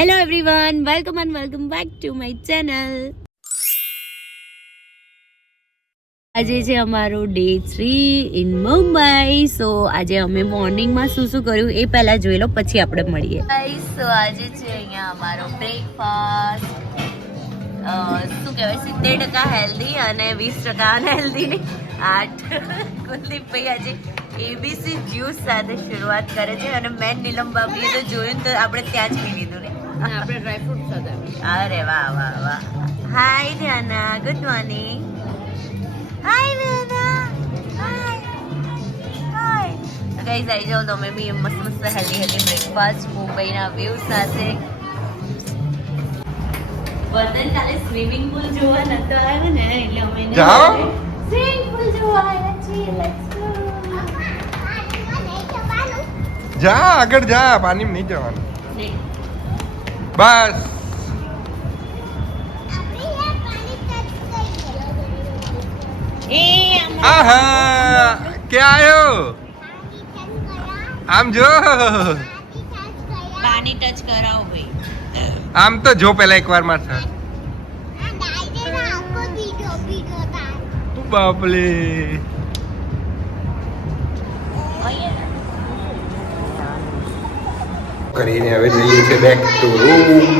Hello everyone welcome and welcome back to my channel આજે છે અમારો day three in Mumbai so આજે અમે મોર્નિંગમાં શું શું કર્યું એ પહેલા જોઈ લો, પછી આપણે મળીએ. સો આજે છે અહીંયા અમારો બ્રેકફાસ્ટ શું કહેવાય? સિત્તેર ટકા હેલ્ધી અને વીસ ટકા અનહેલ્ધી ને આઠ. કુલદીપભાઈ આજે એબીસી જ્યુસ સાથે શરૂઆત કરે છે અને મેં નીલમ બાબરીએ તો જોયું તો આપણે ત્યાં જ પી લીધું ને. આપણે ડ્રાયફ્રૂટ સાથે અરે વાહ વાહ વાહ. Hi Dhyana good morning hi Dhyana hi હાય તો ગાઈઝ આવી જાઓ તમે બી મસ્ત મસ્ત હેલ્ધી હેલ્ધી બ્રેકફાસ્ટ મુંબઈના વ્યૂ સાથે. વર્ધન કાલે સ્વિમિંગ પુલ જોવા નતો આવ્યો ને એટલે અમે એને જાઓ. સ્વિમિંગ પુલ જોવા આવ્યા છીએ લેટ્સ ગો જા આગળ જા પાણીમાં નહીં જવાનું. બસ. આહા ક્યાં આવ્યો આમ જો. પાણી ટચ કરાવો ભાઈ. આમ તો જો પેલા એકવાર માર સર બાપલે. કરીને હવે જઈએ છીએ બેક ટુ રૂમ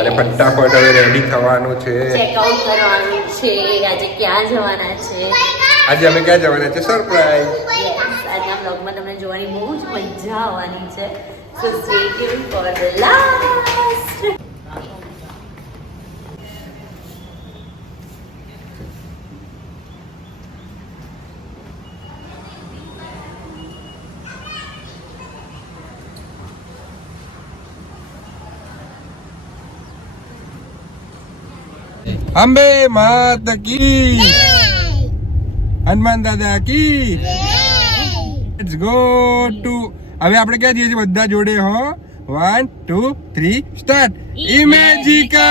અને ફટાફટ હવે રેડી થવાનું છે. ચેકઆઉટ કરવાનું છે આજે ક્યાં જવાના છે. આજે અમે ક્યાં જવાના છે? સરપ્રાઈઝ આજના બ્લોગમાં તમને જોવાની બહુ જ મજા આવવાની છે. So stay tuned for the last Ambe માત કી. હનુમાન દાદા કી. લેટ્સ ગો ટુ હવે આપણે ક્યાં જઈએ છીએ? બધા જોડે હો. One two three start Imagica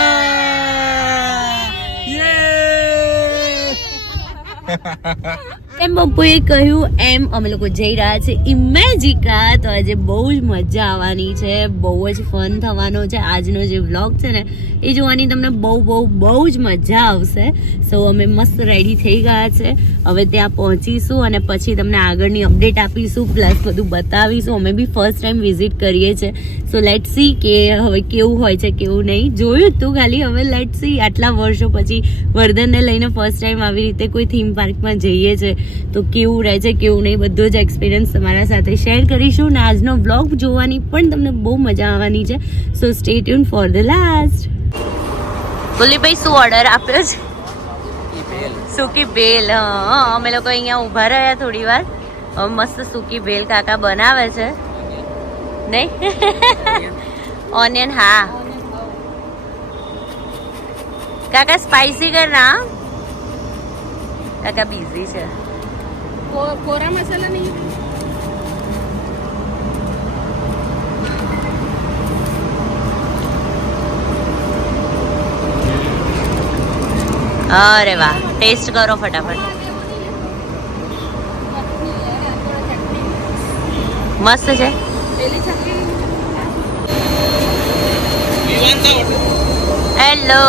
એમ પપ્પુએ કહ્યું, એમ અમે લોકો જઈ રહ્યા છે. ઇમેજિકા તો આજે બહુ જ મજા આવવાની છે, બહુ જ ફન થવાનો છે. આજનો જે વ્લોગ છે ને, એ જોવાની તમને બહુ બહુ બહુ જ મજા આવશે. સો અમે મસ્ત રેડી થઈ ગયા છે. હવે ત્યાં પહોંચીશું અને પછી તમને આગળની અપડેટ આપીશું પ્લસ બધું બતાવીશું. અમે બી ફર્સ્ટ ટાઈમ વિઝિટ કરીએ છીએ. સો લેટ સી કે હવે કેવું હોય છે, કેવું નહીં. જોયું તું ખાલી. હવે લેટ સી આટલા વર્ષો પછી વર્ધનને લઈને ફર્સ્ટ ટાઈમ આવી રીતે કોઈ થીમ પાર્કમાં જઈએ છે, તો કેવું રહે છે, કેવું નહીં, બધો જ એક્સપિરિયન્સ તમારા સાથે શેર કરીશું. ને આજનો વ્લોગ જોવાની પણ તમને બહુ મજા આવવાની છે. So stay tuned for the last ભાઈ શું ઓર્ડર આપ્યો છે? સૂકી ભેલ અમે લોકો અહીંયા ઊભા રહ્યા થોડી વાર. મસ્ત સૂકી ભેલ કાકા બનાવે છે. નહીં? ઓનિયન હા. કાકા સ્પાઈસી કર ના કાકા બિઝી છે. કોરા મસાલા નહીં અરે વાહ. ટેસ્ટ કરો ફટાફટ. મસ્ત છે. હેલો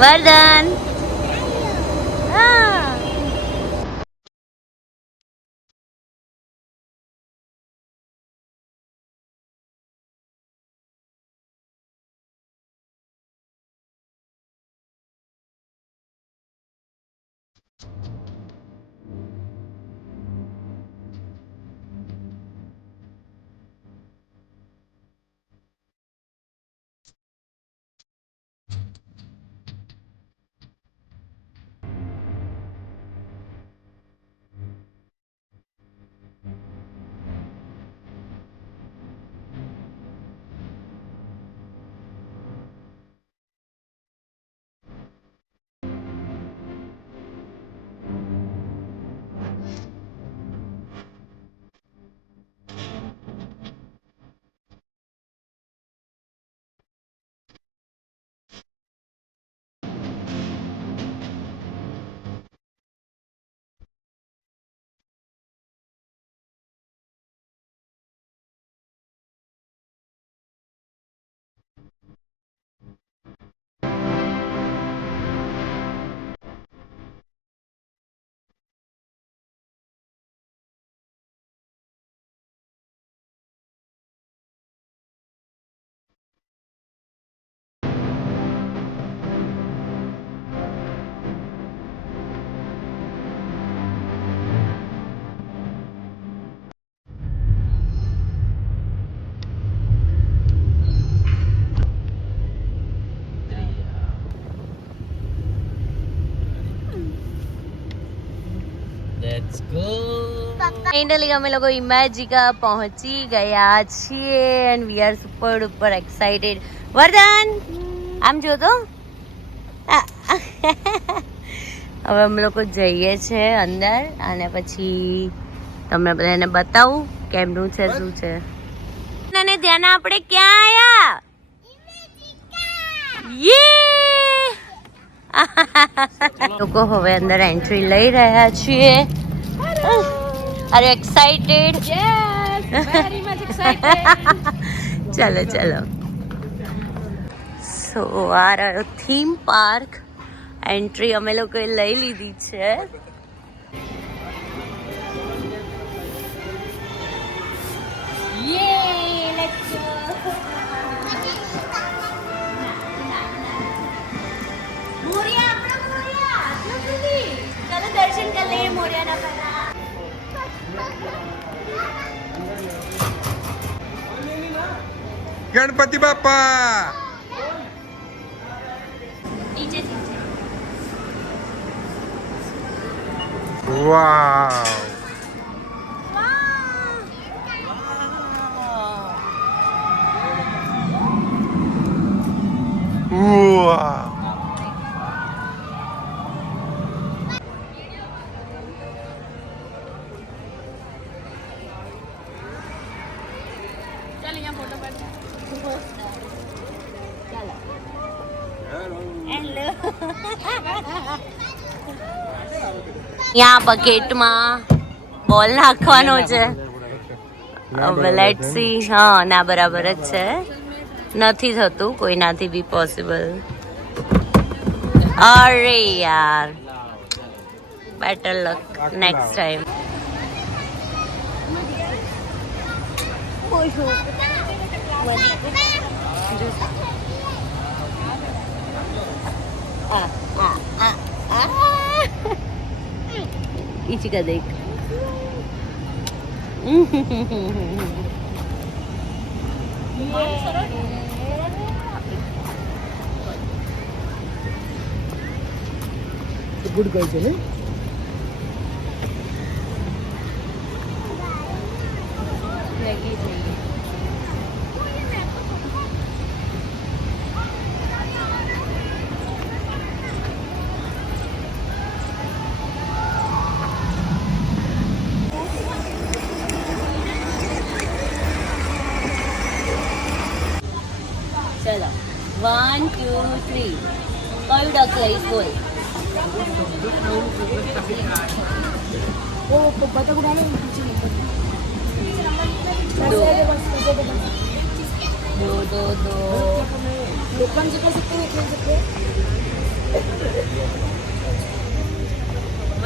વર્ધન ફાઇનલી અમે લોકો ઇમેજિકા પહોંચી ગયા છીએ and we are super duper excited Vardaan આમ જો તો. હવે અમે લોકો જઈએ છે અંદર અને પછી તમને બધાને બતાવું કેમનું છે શું છે. અને ધ્યાન આપણે ક્યાં આયા? યે! લોકો હવે અંદર એન્ટ્રી લઈ રહ્યા છીએ. આર એક્સાઇટેડ Yes, ચાલો. ચલો. ચલો so our theme park entry અમે લોકોએ લઈ લીધી છે. દર્શન કરી લઈએ મોરિયાના પહેલા. ગણપતિ બાપા નીચે નીચે વાવ વાવ ચાલ અહીંયા ફોટો પાડ ત્યાં બકેટમાં બોલ નાખવાનો છે. હવે લેટ સી હા ના બરાબર જ છે. નથી થતું કોઈનાથી બી પોસિબલ અરે યાર. બેટર લક નેક્સ્ટ ટાઈમ इसी Ichiga Dek. ગુડ ગર્લ છે ને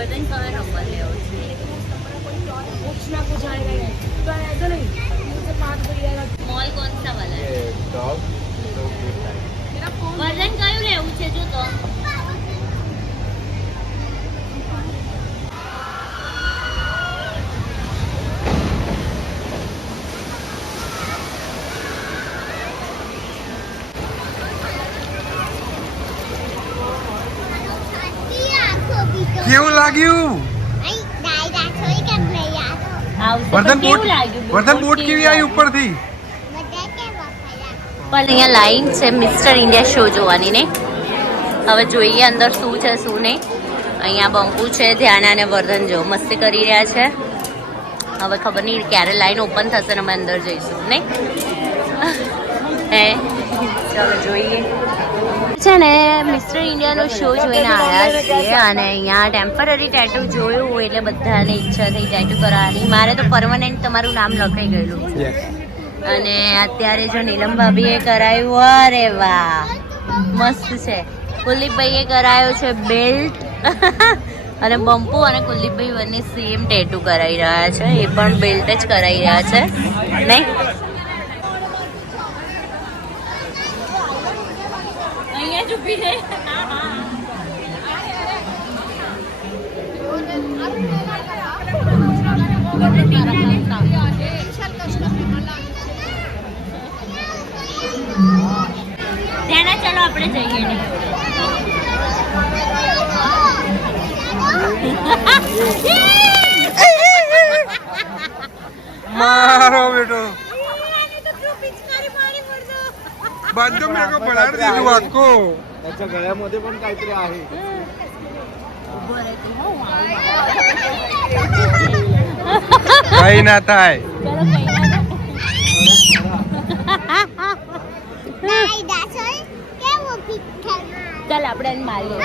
ગોલ્ડન કલર નંબર લેવો છે. મોલ કોણ સા વાલા? વર્ધન કયું લેવું છે જો તો? વર્ધન બોટ વર્ધન બોટ કેવી આવી ઉપરથી? પણ અહીંયા લાઈન છે મિસ્ટર ઇન્ડિયા શો જોવાની ને. હવે જોઈએ અંદર શું છે શું નહીં. અહીંયા બંકુ છે ધ્યાના અને વર્ધન જો મસ્તી કરી રહ્યા છે. હવે ખબર નહીં ક્યારે લાઈન ઓપન થશે ને અમે અંદર જઈશું નહીં? હે? ચાલો જોઈએ. છે ને મિસ્ટર ઇન્ડિયાનો શો જોઈને આવ્યા છીએ અને અહીંયા ટેમ્પરરી ટેટુ જોયું એટલે બધાને ઈચ્છા થઈ ટેટુ કરાવવાની મારે તો પરમનન્ટ તમારું નામ લખાઈ ગયેલું છે. અને અત્યારે જો નીલમ ભાભીએ કરાયું અરે વાહ! મસ્ત છે. કુલદીપભાઈએ કરાયો છે બેલ્ટ અને બંપુ અને કુલદીપભાઈ બંને સેમ ટેટુ કરાવી રહ્યા છે. એ પણ બેલ્ટ જ કરાવી રહ્યા છે. નહીં? આપણે જઈએ એની જોડે મારો બેટો બધું મેં કો બનાવી દીધું આખું त्याच्या गळ्यामध्ये पण काहीतरी आहे કઈ ના થાય ચાલ, આપણે એને મારીએ.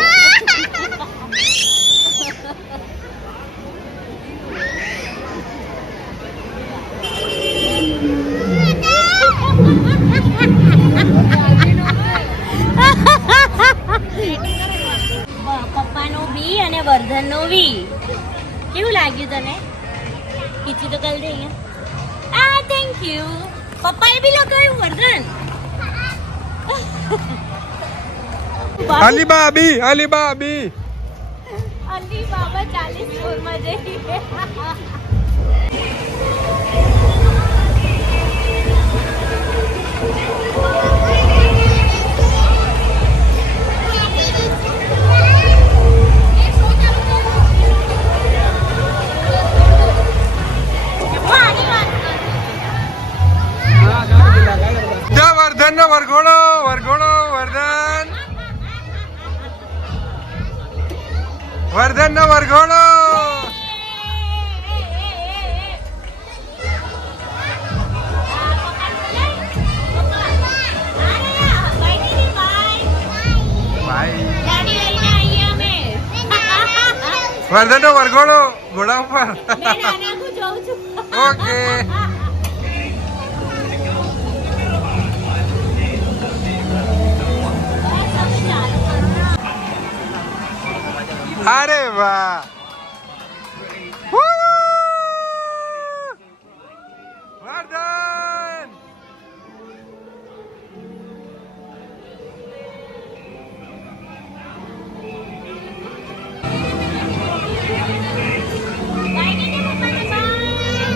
પપ્પાનું બી અને વર્ધનનું વી કેવું લાગ્યું તને? ખીચી તો કરી દે અહીંયા. આ થેન્ક યુ પપ્પાએ બી લગાવ્યું વર્ધન? અલી બાબી અલી બાબી અલી બાબા ચાલીસ ફ્લોરમાં માં જઈ વર્ધન નો વરઘોડો વરઘોડો. વર્ધન નો વરઘોડો વર્ધન નો વરઘોડો ઘોડા ઉપર ઓકે. અરે વાહ.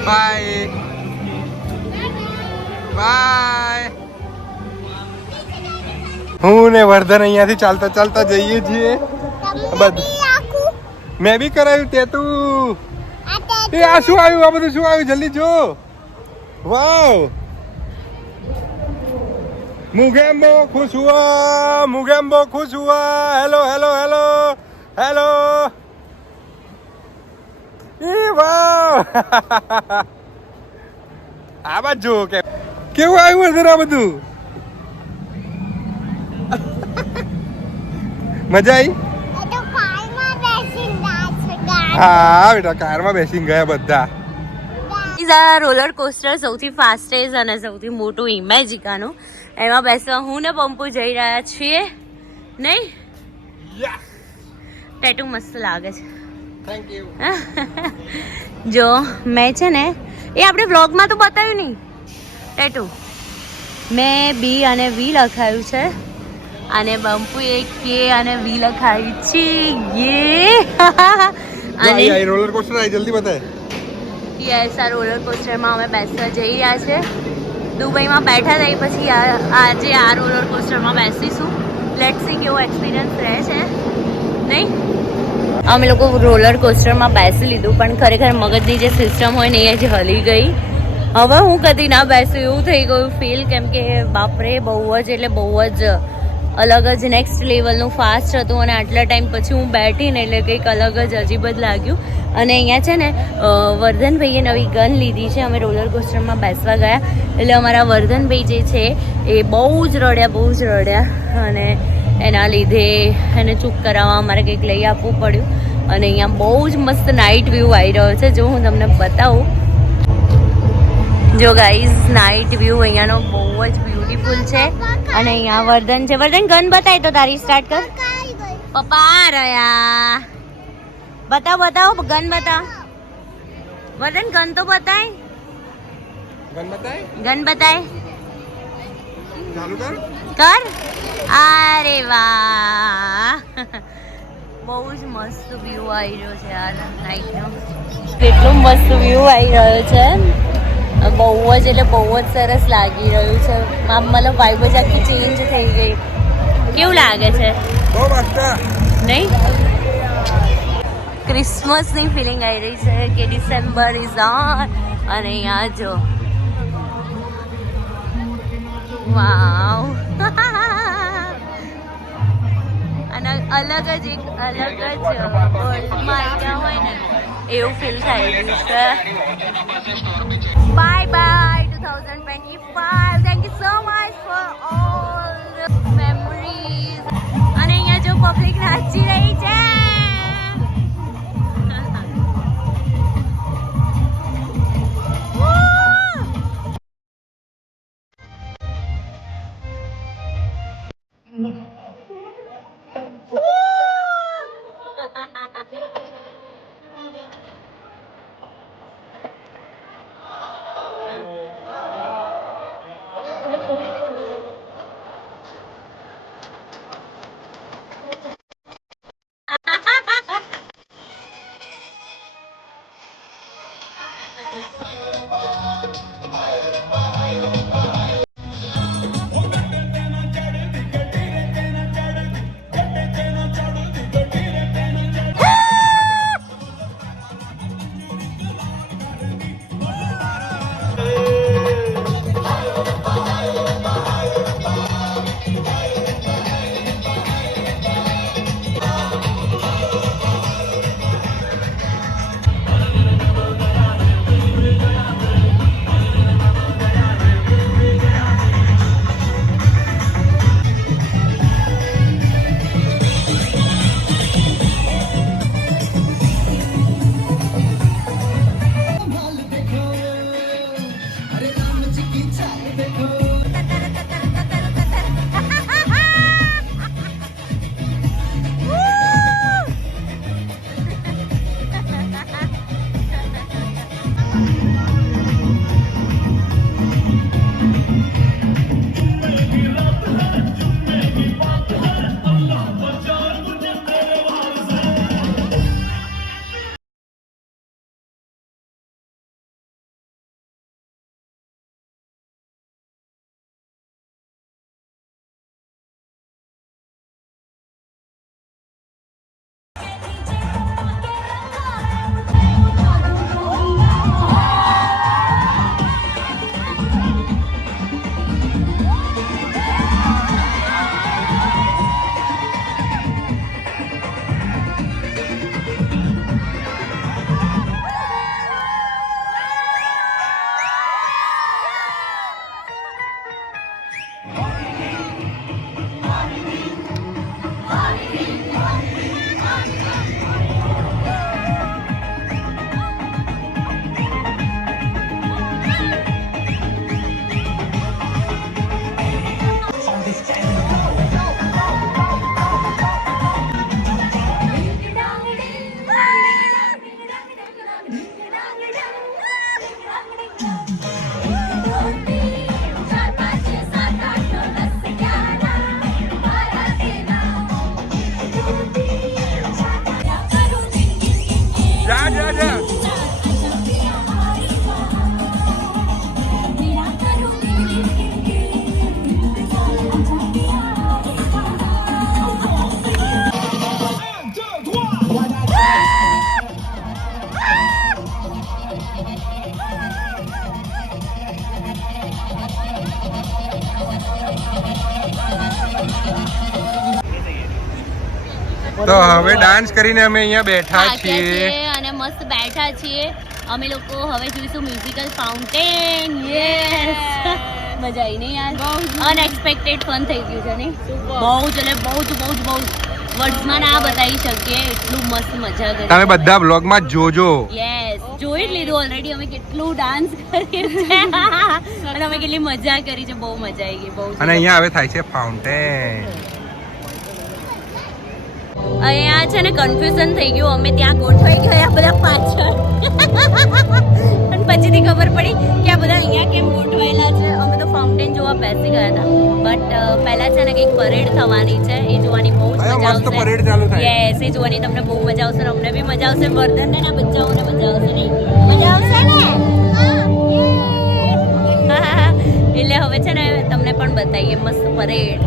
Bye. Bye. હું ને વર્ધન અહીંયાથી ચાલતા ચાલતા જઈએ છીએ. બધું મેં બી કરાયું ટેટુ એ, આ શું આવ્યું? આ બધું શું આવ્યું? જલ્દી જો. વાવ. મુગેમ્બો ખુશ હુઆ, મુગેમ્બો ખુશ હુઆ. Hello hello hello hello. એ વાવ. આ બાજુ જો કે કેવું આવ્યું હશે આ બધું? મજા આવી હા બેટા કારમાં બેસીને ગયા બધા. ઇઝ આ રોલર કોસ્ટર સૌથી ફાસ્ટેસ્ટ અને સૌથી મોટું ઇમેજિકાનું એમાં બેસવા હું ને પંપુ જઈ રહ્યા છીએ. નહીં? ટેટુ મસ્ત લાગે છે. થેન્ક યુ જો મેં છે ને એ આપણે વ્લોગમાં તો બતાવ્યું નહીં. ટેટુ મેં બી અને વી લખાયું છે. અને બંપુએ કે અને વી લખાયું છે યે. અને રોલર કોસ્ટર આય જલ્દી બતાય. યસ આ રોલર કોસ્ટરમાં અમે બેસવા જઈ રહ્યા છે. દુબઈમાં બેઠા થઈ પછી આ- આજે આ રોલર કોસ્ટરમાં બેસીશું. લેટ સી કેવો એક્સપિરિયન્સ રહે છે. નહીં? અમે લોકો રોલર કોસ્ટરમાં બેસી લીધું પણ ખરેખર મગજની જે સિસ્ટમ હોય ને એ જ હલી ગઈ. હવે હું કદી ના બેસું એવું થઈ ગયું ફીલ કેમ કે બાપરે બહુ જ એટલે બહુ જ અલગ જ નેક્સ્ટ લેવલનું ફાસ્ટ હતું અને આટલા ટાઈમ પછી હું બેઠીને એટલે કંઈક અલગ જ અજીબ જ લાગ્યું. અને અહીંયા છે ને વર્ધનભાઈએ નવી ગન લીધી છે. અમે રોલર કોસ્ટરમાં બેસવા ગયા. એટલે અમારા વર્ધનભાઈ જે છે, એ બહુ જ રડ્યા, બહુ જ રડ્યા. અને એના લીધે એને ચૂપ કરાવવા અમારે કંઈક લઈ આપવું પડ્યું. અને અહીંયા બહુ જ મસ્ત નાઇટ વ્યૂ આવી રહ્યો છે. જો હું તમને બતાવું. જો ગાઈઝ નાઇટ વ્યૂ અહીંયાનો બહુ જ બ્યુટીફુલ છે. અને અહીંયા વર્ધન છે. વર્ધન ગન બતાય તો તારી સ્ટાર્ટ કર. પપ્પા આ રહ્યા. બતાવ બતાવ ગન બતાવ. વર્ધન ગન તો બતાય. ગન બતાય? ગન બતાય. ચાલુ કર. કર. અરે વાહ. બહુ જ મસ્ત વ્યૂ આવી રહ્યો છે આ નાઈટનો કેટલો મસ્ત વ્યૂ આવી રહ્યો છે. બહુ જ એટલે બહુ જ સરસ લાગી રહ્યું છે. આમ મતલબ વાઇબ જ આખી ચેન્જ થઈ ગઈ. કેવું લાગે છે? નહીં? ક્રિસમસની ફિલિંગ આવી રહી છે કે ડિસેમ્બર ઇઝ ઓન અને અહીંયા જો. વાવ અલગ જ એક અલગ જ વર્લ્ડમાં આવ્યા હોય ને, એવું ફીલ થાય છે. Bye bye two thousand twenty five thank you so much for all memories અને અહીંયા જો પબ્લિક નાચી રહી છે તો હવે ડાન્સ કરીને અમે અહીંયા બેઠા છીએ. અને મસ્ત બેઠા છીએ. અમે લોકો હવે જોઈશું મ્યુઝિકલ ફાઉન્ટેન યસ મજા આવી નહીં યાર. અનએક્સપેક્ટેડ ફન થઈ ગયું છે ને? બહુ જ એટલે બહુ જ બહુ જ બહુ જ. વર્ડ્સમાં ના બતાવી શકીએ એટલું મસ્ત મજા કરી. તમે બધા બ્લોગમાં જોજો. યસ જોઈ જ લીધું ઓલરેડી અમે કેટલું ડાન્સ કરી છે. અને અમે કેટલી મજા કરી છે. બહુ મજા આવી ગઈ બહુ અને અહીંયા હવે થાય છે ફાઉન્ટેન અહીંયા છે ને કન્ફ્યુઝન થઈ ગયું. અમે ત્યાં ગોઠવાઈ ગયા બધા પાછળ. અને પછીથી ખબર પડી કે આ બધા અહીંયા કેમ ગોઠવાયેલા છે. અમે તો ફાઉન્ટેન જોવા બેસી ગયા હતા. બટ પહેલાં છે ને કંઈક પરેડ થવાની છે. એ જોવાની બહુ જ મજા આવશે. યસ એ જોવાની તમને બહુ મજા આવશે અમને બી મજા આવશે. વર્ધનને ના બચ્ચાઓને મજા આવશે નહીં. મજા આવશે ને? હા. એટલે હવે છે ને તમને પણ બતાવીએ મસ્ત પરેડ.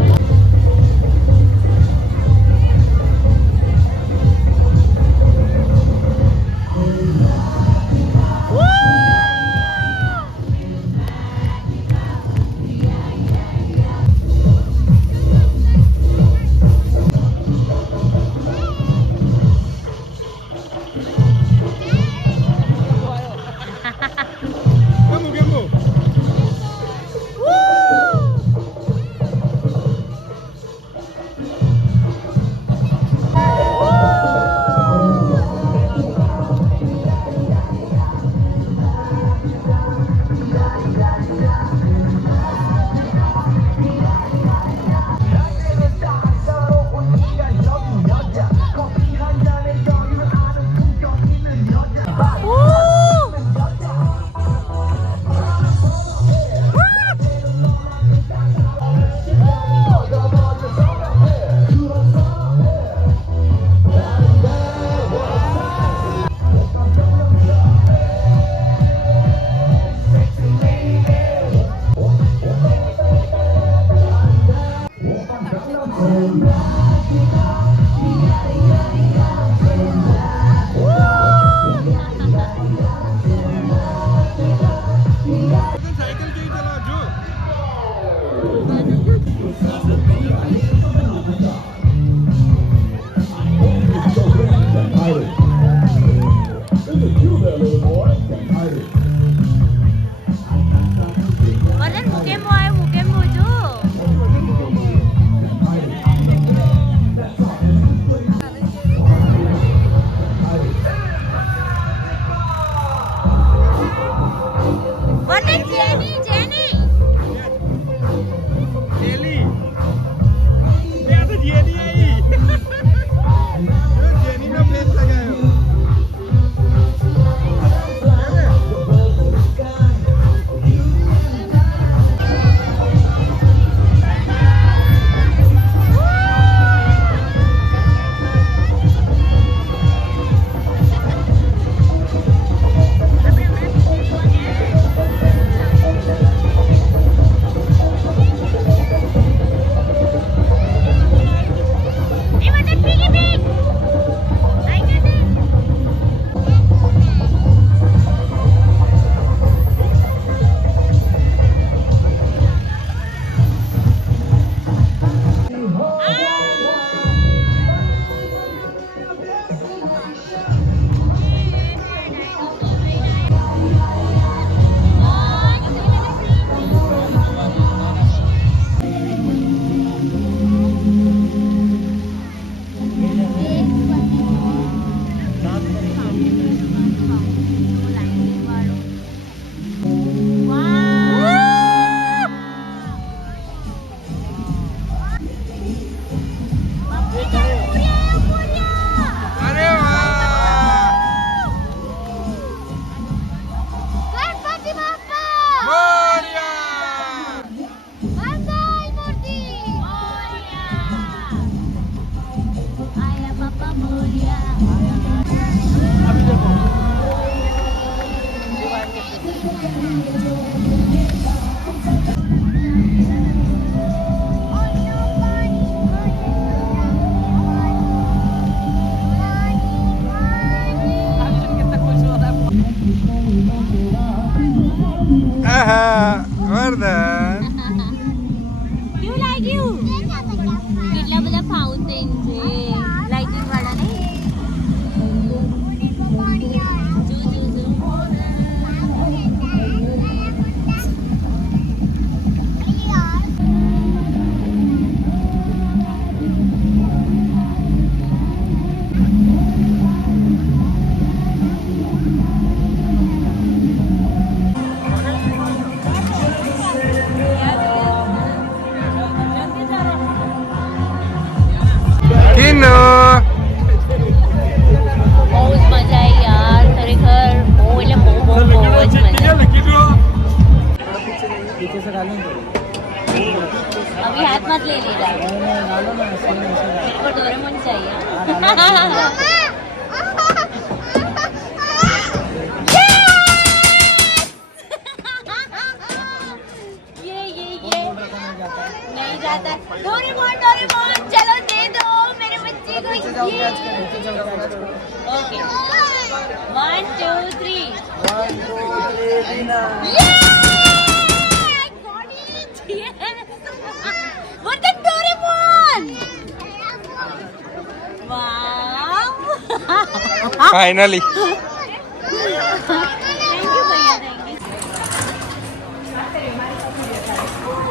ફાઇનલી.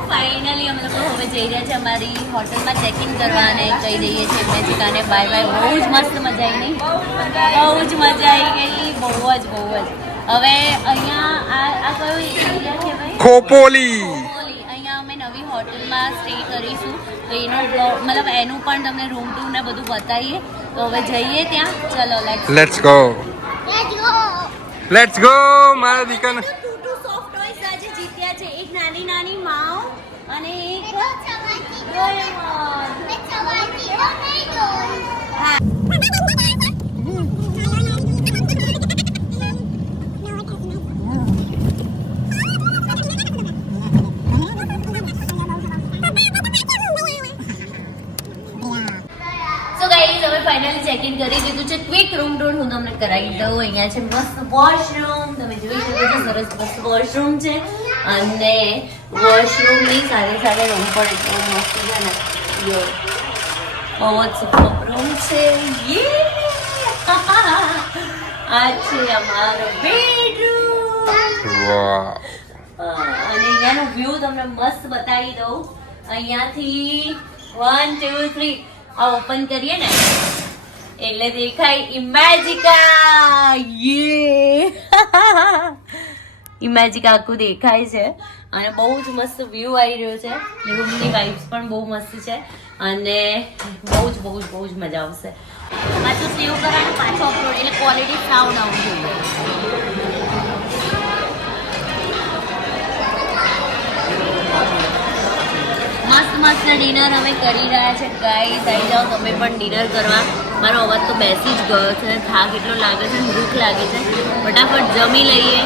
ફાઇનલી અમે લોકો હવે જઈ રહ્યા છે અમારી હોટલમાં ચેકિંગ કરવા અને કહી દઈએ છીએ મેજિકાને. બાય બાય બહુ જ મસ્ત મજા આવી નહીં? બહુ જ મજા આવી ગઈ. બહુ જ બહુ જ. હવે અહીંયા આ આ કયો એરિયા છે ભાઈ? ખોપોલી. અહીંયા અમે નવી હોટલમાં સ્ટે કરીશું. તો એનો મતલબ એનું પણ તમને રૂમ ટૂર ને બધું બતાવીએ. તો હવે જઈએ ત્યાં. ચલો let's let's go let's go મારા દીકરાને. ટુ ટુ સોફ્ટ ટોયસ આજે જીત્યા છે એક નાની નાની માવ અને એક હા સો ગાઈઝ હવે ફાઇનલી ચેક ઇન કરી દીધું છે ક્વિક હું તમને કરાવી દઉં. અહીંયા છે મસ્ત વોશરૂમ તમે જોઈ શકો છો સરસ મસ્ત વોશરૂમ છે. અને વોશરૂમની સાથે સાથે રૂમ પણ એટલો મસ્ત છે ને. બહુ જ સુપર રૂમ છે. યે આ છે અમારો બેડરૂમ અને અહીંયાનો વ્યૂ તમને મસ્ત બતાવી દઉં. અહીંયાથી વન ટુ થ્રી આ ઓપન કરીએ ને. એટલે દેખાય ઇમેજિકા. યે ઇમેજિકા આખું દેખાય છે. અને બહુ જ મસ્ત વ્યૂ આવી રહ્યો છે. રૂમની વાઇબ્સ પણ બહુ મસ્ત છે. અને બહુ જ બહુ જ બહુ જ મજા આવશે. પાછું સેવ કરવાનું પાછો અપલોડ એટલે ક્વોલિટી સાઉન્ડ આવશે. મસ્ત મસ્ત ડિનર અમે કરી રહ્યા છે. ગાઈસ આવી જાઓ, તમે પણ ડિનર કરવા. મારો અવાજ તો બેસી જ ગયો છે. થાક એટલો લાગે છે ને ભૂખ લાગે છે. ફટાફટ જમી લઈએ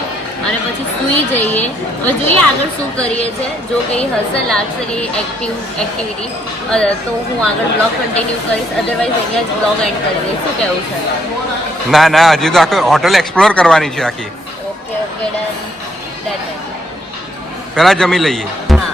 અને પછી સૂઈ જઈએ. હવે જોઈએ આગળ શું કરીએ છે. જો કંઈ હશે લાગશે એ એક્ટિવ એક્ટિવિટી તો હું આગળ બ્લોગ કન્ટિન્યુ કરીશ. અધરવાઇઝ અહીંયા જ બ્લોગ એન્ડ કરી દઈશ. શું કહેવું છે? ના ના હજી તો આખો હોટલ એક્સપ્લોર કરવાની છે આખી. ઓકે ઓકે ડન ડન પહેલાં જમી લઈએ. હા.